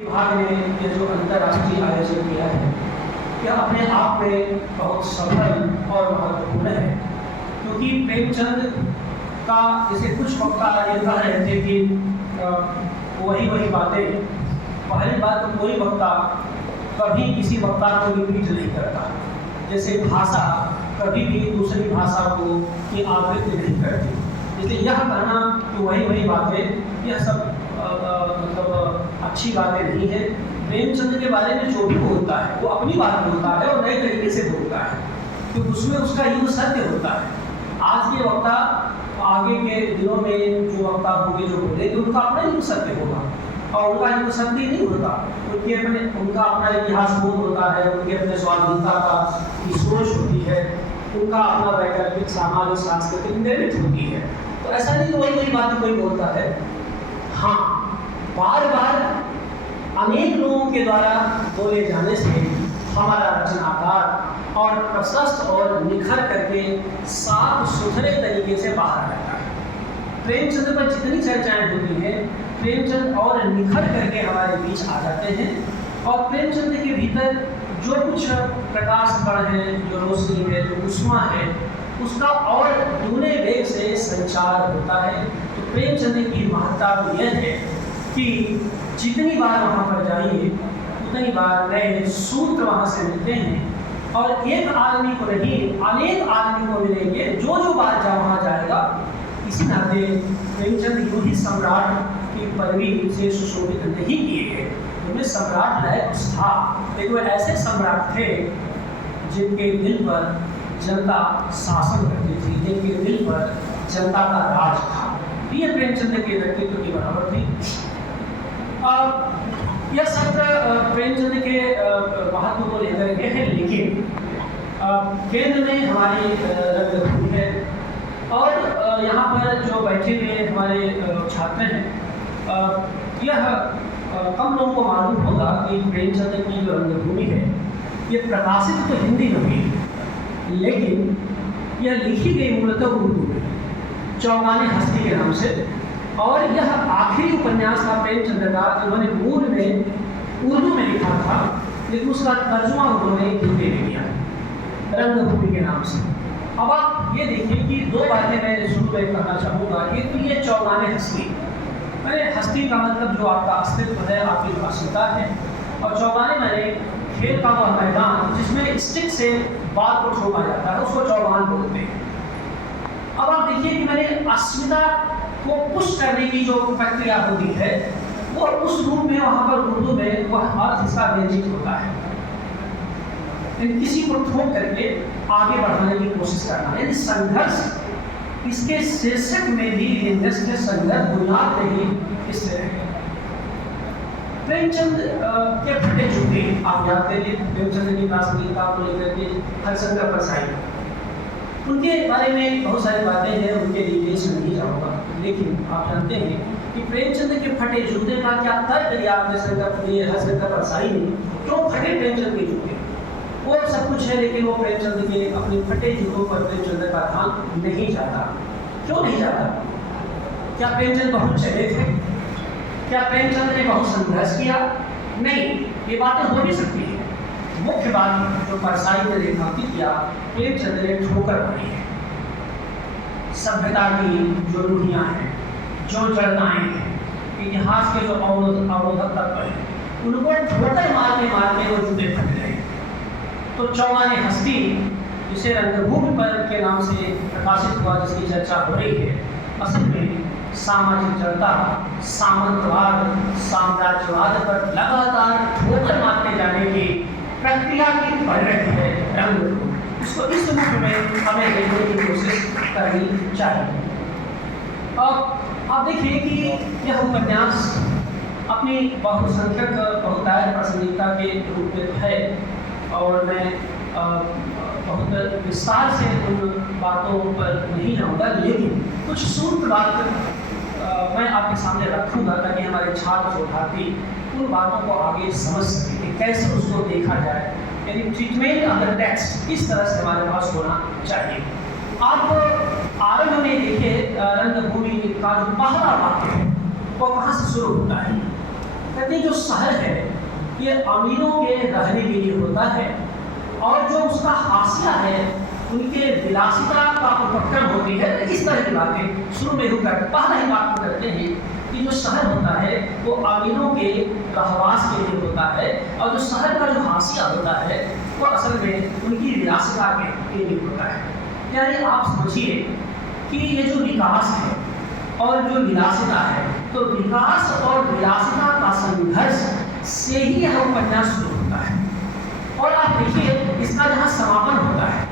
विभाग ने ये जो अंतर्राष्ट्रीय आयोजन किया है यह अपने आप में बहुत सफल और महत्वपूर्ण है, क्योंकि प्रेमचंद का जैसे कुछ वक्ता ये कह रहे थे कि वही बातें। पहली बात तो कोई वक्ता कभी किसी वक्ता को रिपीट नहीं करता, जैसे भाषा कभी भी दूसरी भाषा को की आवृत्ति नहीं करती। इसलिए यह कहना कि वही बातें, यह सब मतलब अच्छी बातें नहीं है। प्रेमचंद के बारे में जो भी बोलता है वो अपनी बात बोलता है और नए तरीके से बोलता है, तो उसमें उसका युग सत्य होता है। आज के वक्ता आगे के दिनों में जो वक्ता होंगे जो बोलेंगे उनका अपना युग सत्य होगा, और उनका युग सत्य नहीं होता। उनका अपना इतिहास बोध होता है, उनके अपने स्वाधीनता की सोच होती है, उनका अपना वैकल्पिक सामाजिक सांस्कृतिक मेरिट होती है। तो ऐसा नहीं कि वही बातें कोई बोलता है। हाँ, बार बार अनेक लोगों के द्वारा बोले जाने से हमारा रचनाकार और प्रशस्त और निखर करके साफ सुथरे तरीके से बाहर आता है। प्रेमचंद पर जितनी चर्चाएं होती हैं, प्रेमचंद और निखर करके हमारे बीच आ जाते हैं, और प्रेमचंद के भीतर जो कुछ प्रकाश कण है, जो रोशनी है, जो उष्मा है, उसका और दूने वेग से संचार होता है। तो प्रेमचंद की महत्ता तो यह है कि जितनी बार वहाँ पर जाइए उतनी बार नए सूत्र वहाँ से मिलते हैं, और एक आदमी को नहीं अनेक आदमी को मिलेंगे जो बात वहाँ जाएगा। इसी नाते प्रेमचंद यूँ ही सम्राट की पदवी से सुशोभित नहीं किए गए, उनमें सम्राट लायक था, लेकिन वो ऐसे सम्राट थे जिनके दिल पर जनता शासन करती थी, जिनके दिल पर जनता का राज था। ये प्रेमचंद के व्यक्तित्व की बराबर थी। यह सत्र प्रेमचंद के महत्व को लेकर के है, लेकिन केंद्र में हमारी रंगभूमि है, और यहाँ पर जो बैठे हुए हमारे छात्र हैं, यह कम लोगों को मालूम होगा कि प्रेमचंद की जो रंगभूमि है ये प्रकाशित तो हिंदी में हुई, लेकिन यह लिखी गई मूलतः उर्दू में, चौगाने हस्ती के नाम से। और यह आखिरी उपन्यास था प्रेमचंद का, जिन्होंने मूल में उर्दू में लिखा था, लेकिन उसका तर्जुमा उन्होंने हिंदी में किया रंगभूमि के नाम से। अब आप ये देखिए कि दो बातें मैं शुरू में कहना चाहूँगा। एक तो ये चौगाने हस्ती, मैंने हस्ती का मतलब जो आपका अस्तित्व है, आपकी भाषिता है, और चौगाने मैंने खेल का वह मैदान जिसमें स्टिक से बाल को ठोका जाता है, उसको चौगान बोलते हैं। अब आप देखिए कि मैंने अस्मिता को पुश करने की जो प्रक्रिया होती है वो उस रूप में वहाँ पर उर्दू में वह अर्थ इसका व्यंजित होता है, किसी को ठोक करके आगे बढ़ाने की कोशिश करना, यानी संघर्ष। इसके शीर्षक में भी संघर्ष बुनियाद नहीं इस तरह है। प्रेमचंद के फटे जूते आप याद करिए, प्रेमचंद की प्रासंगिकता को लेकर के हरिशंकर परसाई, उनके बारे में बहुत सारी बातें हैं, उनके डिटेल्स में नहीं जाऊँगा, लेकिन आप जानते हैं कि प्रेमचंद के फटे जूते का क्या तर्क दिया आपने हरिशंकर परसाई ने, क्यों फटे प्रेमचंद के जूते। वो सब कुछ है, लेकिन वो प्रेमचंद के अपने फटे जूतों पर प्रेमचंद का ध्यान नहीं जाता। क्यों नहीं जाता? क्या प्रेमचंद बहुत चले थे? क्या प्रेमचंद ने बहुत संघर्ष किया? नहीं, ये बातें हो भी सकती है। मुख्य बात जो परसाई ने रेखांकित किया, प्रेमचंद ने ठोकर मारी है। सभ्यता की जो रूढ़ियाँ हैं, जो जड़ताएँ हैं, इतिहास के जो अवरोधक तत्व हैं, उनको ठोकर मारते वो जूते फट गए। तो चौगाने हस्ती, जिसे रंगभूमि पर के नाम से प्रकाशित हुआ, जिसकी चर्चा हो रही है, असल में सामाजिक जड़ता, सामंतवाद, साम्राज्यवाद पर लगातार ठोकर मारते जाने की प्रक्रिया की बढ़ रही है रंगभूमि। इसको इस रूप में हमें देखने की कोशिश करनी चाहिए। अब आप देखिए कि यह उपन्यास अपनी बहुसंख्यक बहुतायत प्रासंगिकता के रूप में है, और मैं बहुत विस्तार से उन बातों पर नहीं जाऊँगा, लेकिन कुछ सूत्र बात मैं आपके सामने रखूँगा ताकि हमारे छात्र शोधार्थी उन बातों को आगे समझ सकें कि कैसे उसको देखा जाए, यानी ट्रीटमेंट ऑफ द टेक्स्ट किस तरह से हमारे पास होना चाहिए। आप आरंभ में देखिए रंगभूमि का जो पहला वाक्य है वो कहाँ से शुरू होता है। कहते हैं जो शहर है ये अमीरों के रहने के लिए होता है, और जो उसका हाशिया है उनके विलासिता का उपक्रम होती है। इस तरह की बातें शुरू में पहला ही बात करते हैं कि जो शहर होता है वो अमीरों के रहवास के लिए होता है, और जो शहर का जो हाशिया होता है वो असल में उनकी विलासिता के लिए होता है। यानी आप समझिए कि ये जो विकास है और जो विलासिता है, तो विकास और विलासिता का संघर्ष से ही यह उपन्यास शुरू होता है। और आप देखिए इसका जहाँ समापन होता है,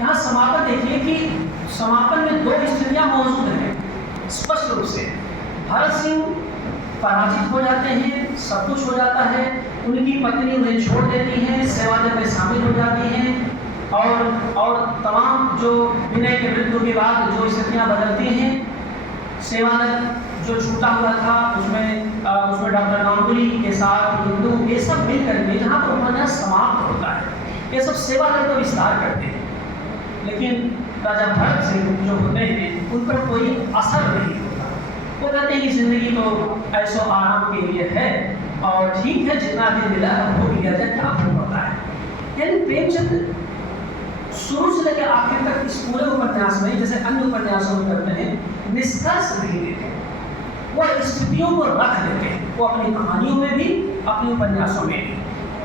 यहाँ समापन देखिए कि समापन में 2 स्थितियाँ मौजूद हैं स्पष्ट रूप से। भरत सिंह पराजित हो जाते हैं, सब कुछ हो जाता है, उनकी पत्नी उन्हें छोड़ देती है, सेवादल में शामिल हो जाती हैं, और तमाम जो विनय के मृत्यु के बाद जो स्थितियाँ बदलती हैं, सेवादल जो छूटा हुआ था उसमें डॉक्टर गांगुली के साथ हिंदू ये सब मिलकर के जहाँ पर उपन्यास समाप्त होता है, ये सब सेवादल का विस्तार करते हैं। लेकिन राजा भरत सिंह जो होते हैं उन पर कोई असर नहीं होता। वो कहते हैं कि जिंदगी तो ऐसो आराम के लिए है, और ठीक है जितना दिन मिला हो लिया जाए, क्या होता है। यानी प्रेमचंद शुरू से लेकर आखिर तक इस पूरे उपन्यास में, जैसे अन्य उपन्यासों में करते हैं, निष्कर्ष नहीं देते, वो स्थितियों को रख देते हैं, वो अपनी कहानियों में भी अपने उपन्यासों में भी,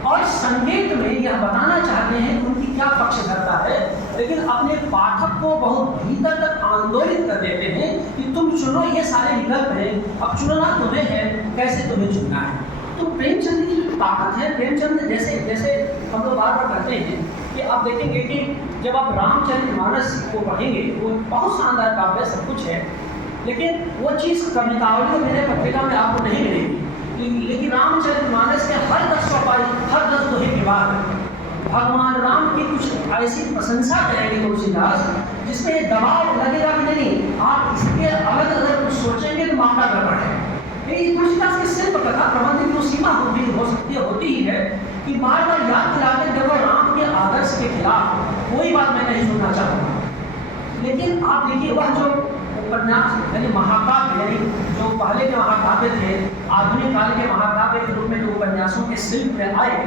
और संकेत में यह बताना चाहते हैं कि उनकी क्या पक्षधरता है, लेकिन अपने पाठक को बहुत भीतर तक आंदोलित कर देते हैं कि तुम चुनो, ये सारे विकल्प हैं, अब चुनना तुम्हें है, कैसे तुम्हें चुनना है। तो प्रेमचंद की जो ताकत है, प्रेमचंद जैसे हम लोग बार बार कहते हैं कि आप देखेंगे कि जब आप रामचरितमानस को पढ़ेंगे, वो बहुत शानदार काव्य सब कुछ है, लेकिन वो चीज़ कवितावली और मेरे पत्रिका में आपको नहीं मिलेगी। लेकिन रामचरितमानस के हर 10 पारी, हर 10 दोहे के बाद भगवान राम की कुछ ऐसी प्रशंसा करेंगे तुलसीदास जिसमें ये दबाव लगेगा कि नहीं, आप इसके अलग अगर कुछ सोचेंगे तो मामला गड़बड़ है। ये तुलसीदास की शिल्प कथा प्रबंध की जो सीमा हो सकती है, होती ही है कि बार बार याद दिलाते जब वो राम के आदर्श के खिलाफ कोई बात मैं नहीं सुनना चाहूँगा। लेकिन आप देखिए वह जो उपन्यास यानी महाकाव्य, यानी जो पहले के महाकाव्य थे, आधुनिक काल के महाकाव्य के रूप में जो उपन्यासों के शिल्प में आए,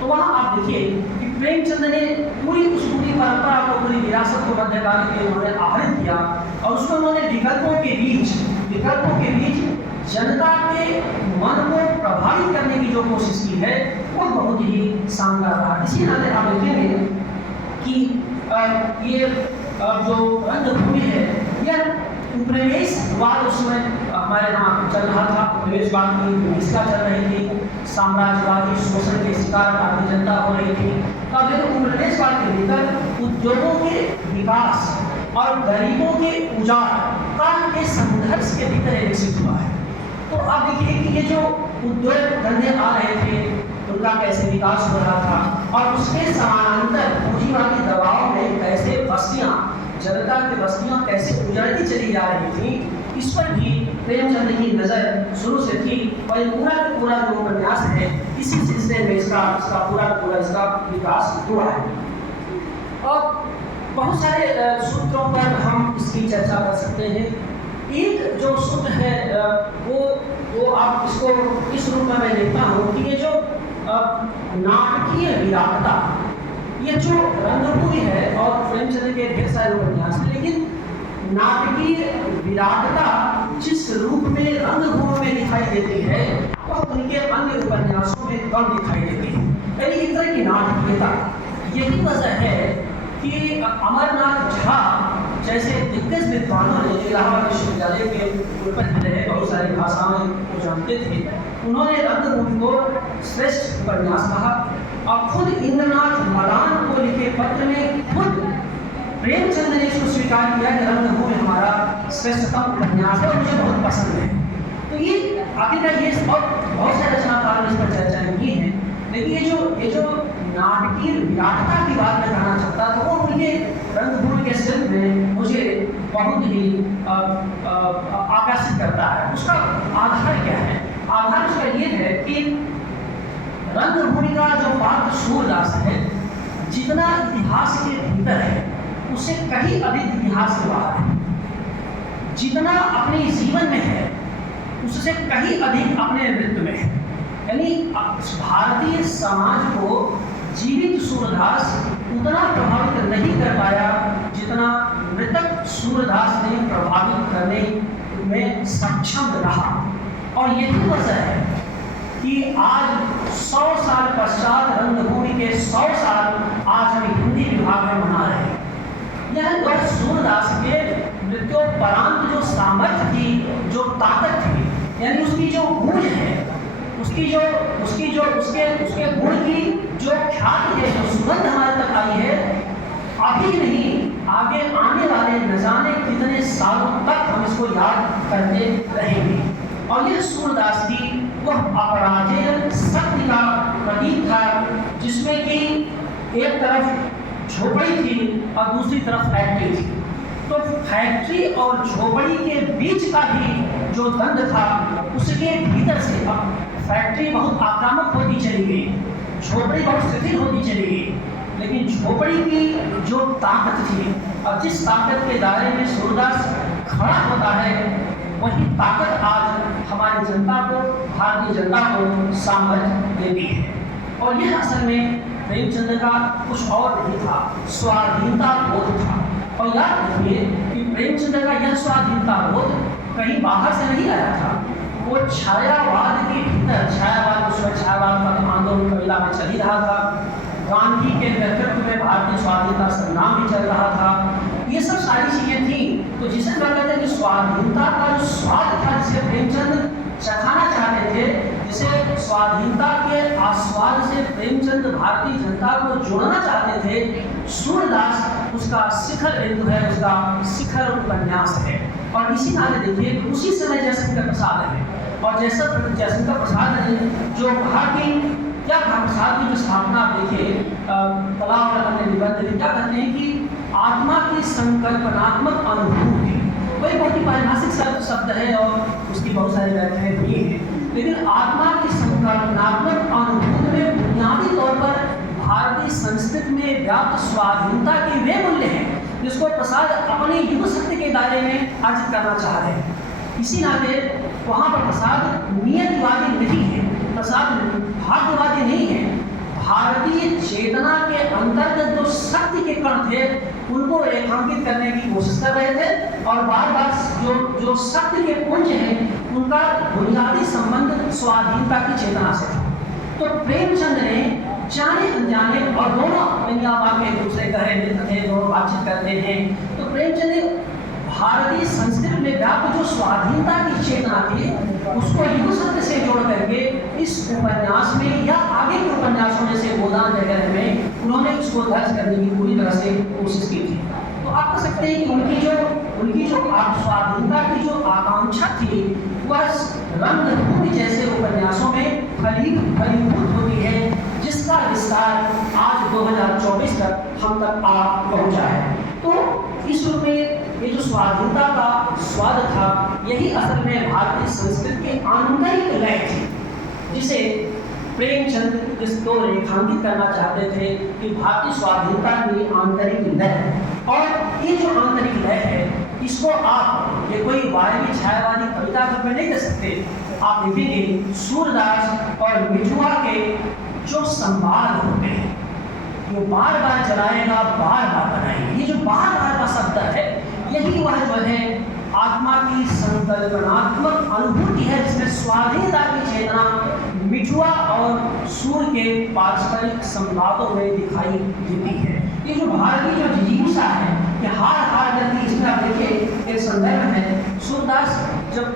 तो वहाँ आप देखिए कि प्रेमचंद ने पूरी परंपरा को, पूरी विरासत को मध्यकाल के उन्होंने आहरित किया, और उसमें उन्होंने विकल्पों के बीच जनता के मन को प्रभावित करने की जो कोशिश की है वो बहुत ही शानदार रहा। इसी नाते आप देखेंगे कि ये जो रंगभूमि है, यह उपनिवेशवाद उसमें हमारे यहाँ चल रहा था, उपनिवेशवाद की भूमिका चल रही थी, साम्राज्यवादी शोषण के शिकार भारतीय जनता हो रही थी। तब उपनिवेशवाद के भीतर उद्योगों के विकास और गरीबों के उजाड़ के संघर्ष के भीतर विकसित हुआ है। तो आप देखिए कि ये जो उद्योग धंधे आ रहे थे उनका कैसे विकास हो रहा था, और उसके समानांतर पूंजीवादी दबाव में कैसे बस्तियाँ, जनता की बस्तियाँ कैसे उजड़ती चली जा रही थी, इस पर भी प्रेमचंद की नज़र शुरू से थी। और पूरा जो उपन्यास है इसी सिलसिले में इसका पूरा विकास हुआ है। और बहुत सारे सूत्रों पर हम इसकी चर्चा कर सकते हैं। एक जो सूत्र है वो आप इसको इस रूप में मैं देखता हूँ कि ये जो नाटकीय विराटता, ये जो रंगभूमि है, और प्रेमचंद के ढेर सारे उपन्यास हैं, लेकिन नाटकीय विराटता जिस रूप में रंगभूमि में दिखाई देती है वह उनके अन्य उपन्यासों में कम दिखाई देती है। यानी इस तरह की नाटकीयता, यही वजह है कि अमरनाथ झा जैसे दिग्गज विद्वानों ने, इलाहाबाद विश्वविद्यालय के कुलपति रहे, बहुत सारी भाषाओं को जानते थे, उन्होंने रंगभूमि को श्रेष्ठ उपन्यास कहा। और खुद इंद्रनाथ मदान को लिखे पत्र में खुद प्रेमचंद ने इसको स्वीकार किया कि रंगभूमि हमारा श्रेष्ठतम उपन्यास है और मुझे बहुत पसंद है। तो ये आखिरकार ये बहुत सारे रचनाकारों ने इस पर चर्चाएं की हैं, लेकिन ये जो नाटकीय विराटता की बात मैं कहना चाहता था, वो मुझे रंगभूमि के शिल्प में मुझे बहुत ही आकर्षित करता है। उसका आधार क्या है? आधार उसका ये है कि रंगभूमि का जो पात्र सूरदास है, जितना इतिहास के भीतर है उससे कहीं अधिक इतिहास के बाहर है। जितना अपने जीवन में है उससे कहीं अधिक अपने नृत्य में है। यानी भारतीय समाज को जीवित सूरदास उतना प्रभावित नहीं कर पाया जितना मृतक सूरदास ने प्रभावित करने में सक्षम रहा। और यही वजह है कि आज 100 साल पश्चात रंगभूमि के 100 साल आज हम हिंदी विभाग में मना रहे हैं। यह तो सूरदास के नृत्योपरांत जो सामर्थ्य थी, जो ताकत थी, यानी उसकी जो गूंज है, उसके गुण की जो ख्याति है, जो सुगंध हमारे तक आई है, अभी नहीं आगे आने वाले न जाने कितने सालों तक हम इसको याद करते रहेंगे। और यह सूरदास की वह अपराजेय शक्ति का प्रतीक था, जिसमें कि एक तरफ झोपड़ी थी और दूसरी तरफ फैक्ट्री थी। तो फैक्ट्री और झोपड़ी के बीच का भी जो द्वंद्व था, उसके भीतर से अब फैक्ट्री बहुत आक्रामक होती चली गई, झोपड़ी बहुत शिथिल होती चली गई। लेकिन झोपड़ी की जो ताकत थी और जिस ताकत के दायरे में सूरदास खड़ा होता है, वही ताकत आज हमारी जनता को, भारतीय जनता को सामर्थ्य देती है। और यह असल में प्रेमचंद का कुछ और नहीं था, स्वाधीनता बोध था। और याद रखिए कि प्रेमचंद का यह स्वाधीनता बोध कहीं बाहर से नहीं आया था, वो छायावाद के भीतर, छायावाद छायावाद का आंदोलन कविता में चल ही रहा था, गांधी के नेतृत्व में भारतीय स्वाधीनता संग्राम भी चल रहा था, ये सब सारी चीजें थी। तो जिसे मैं कहते हैं कि स्वाधीनता का जो स्वाद था, जिसे प्रेमचंद चखाना चाहते थे, जिसे स्वाधीनता के आस्वाद से प्रेमचंद भारतीय जनता को जोड़ना चाहते थे, सूरदास उसका शिखर बिंदु है, उसका शिखर उपन्यास है। और इसी नाते देखिए उसी समय जयशंकर प्रसाद है, और जयशंकर प्रसाद ने जो भारतीय क्या प्रसाद की जो स्थापना देखिए, कला और निबंध में क्या कहते हैं कि आत्मा की संकल्पनात्मक अनुभूति, वही बहुत ही पारिभाषिक शब्द है और उसकी बहुत सारी व्याख्याएं भी हैं। लेकिन आत्मा की संकल्पनात्मक अनुभूति में बुनियादी तौर पर भारतीय संस्कृति में व्याप्त स्वाधीनता के वे मूल्य हैं जिसको प्रसाद अपने युग शक्ति के दायरे में अर्जित करना चाह रहे हैं। इसी नाते वहाँ पर प्रसाद नियतिवादी नहीं है, प्रसाद भाग्यवादी नहीं है। भारतीय चेतना के अंतर्गत जो शक्ति के कण थे, उनको रेखांकित करने की कोशिश कर रहे थे, और बार बार जो शक्ति के पुंज हैं, उनका बुनियादी संबंध स्वाधीनता की चेतना से था। तो प्रेमचंद ने जाने अनजाने, और दोनों दुनिया में एक दूसरे गहरे मित्र थे, दोनों बातचीत करते हैं, तो प्रेमचंद ने भारतीय संस्कृति में व्याप्त जो स्वाधीनता की चेतना थी, उसको युग सत्य से जोड़ करके इस उपन्यास में या आगे के उपन्यासों में से गोदान वगैरह में उन्होंने इसको दर्ज करने की पूरी तरह से कोशिश की थी। तो आप कह सकते हैं कि उनकी जो स्वाधीनता की जो आकांक्षा थी, वह रंगभूमि जैसे उपन्यासों में फलीभूत होती है, जिसका विस्तार आज 2024 तक हम तक आ पहुंचा है। तो इस रूप में ये जो स्वाधीनता का स्वाद था, यही असल में भारतीय संस्कृति के आंतरिक लय थी, जिसे प्रेमचंद जिसको रेखांकित करना चाहते थे कि भारतीय स्वाधीनता की आंतरिक लय। और ये जो आंतरिक लय है, इसको आप ये कोई वायवी छायावादी कविता में नहीं कर सकते। आप देखेंगे सूरदास और मिठुआ के जो संवाद होते हैं, वो बार बार जलाएगा, बार बार बनाएगा। ये जो बार बार का शब्द है, यही वह जो है आत्मा की संकल्पनात्मक अनुभूति है, जिसमें स्वाधीनता की चेतना मिठुआ और सूर के पारस्परिक संवादों में दिखाई देती है। ये जो भारतीय जो जिज्ञासा है, कि हार करके, इसमें आप देखिए एक संदर्भ है, सूरदास जब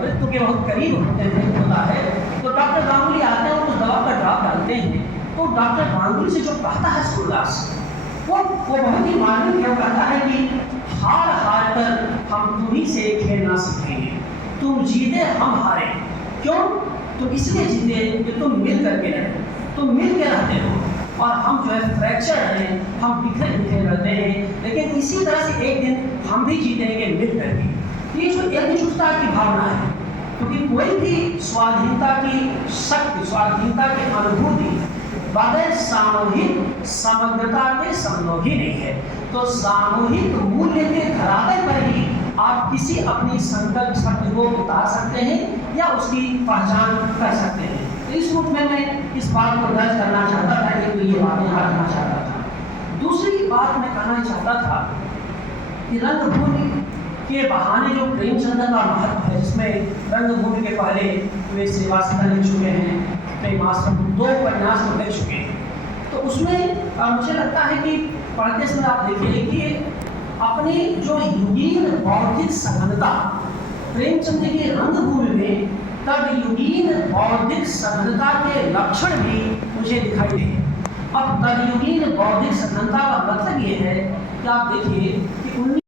मृत्यु के बहुत करीब होता है, तो डॉक्टर गांगुली आते हैं और कुछ दवा का ड्रॉप डालते हैं। तो डॉक्टर गांगुली से जो कहता है सूरदास, वो बहुत ही मार्मिक है। कहता है कि हार कर हम तुम्ही से खेलना सीखेंगे, तुम जीते हम हारे। क्यों? तुम इसलिए जीते कि तुम मिल करके रहे, तुम मिल के रहते हो, और हम जो है फ्रैक्चर हैं, हम बिखरे रहते हैं। लेकिन इसी तरह से एक दिन हम भी जीतेंगे मिल करके। ये जो एकजुटता की भावना है, क्योंकि कोई भी स्वाधीनता की शक्ति, स्वाधीनता की अनुभूति बगैर सामूहिक समग्रता के संभव ही नहीं है। तो सामूहिक मूल्य के धरातल पर ही आप किसी अपनी संकल्प शब्द को उतार सकते हैं या उसकी पहचान कर सकते हैं। तो इस रूप में मैं इस बात को दर्ज करना चाहता था कि तो ये बात यहाँ रखना चाहता था। दूसरी बात मैं कहना चाहता था कि रंगभूमि के बहाने जो प्रेमचंद का महत्व है, जिसमें रंगभूमि के पहले वे सेवा सदन लिख चुके हैं, प्रेमाश्रम 2 उपन्यास लिख चुके हैं, तो उसमें मुझे लगता है कि पढ़ते समय आप देखिए कि अपनी जो युगीन बौद्धिक सघनता प्रेमचंद की रंगभूमि में, तब युगीन बौद्धिक सघनता के लक्षण भी मुझे दिखाई दे। अब तदयुगीन बौद्धिक सघनता का मतलब ये है कि आप देखिए कि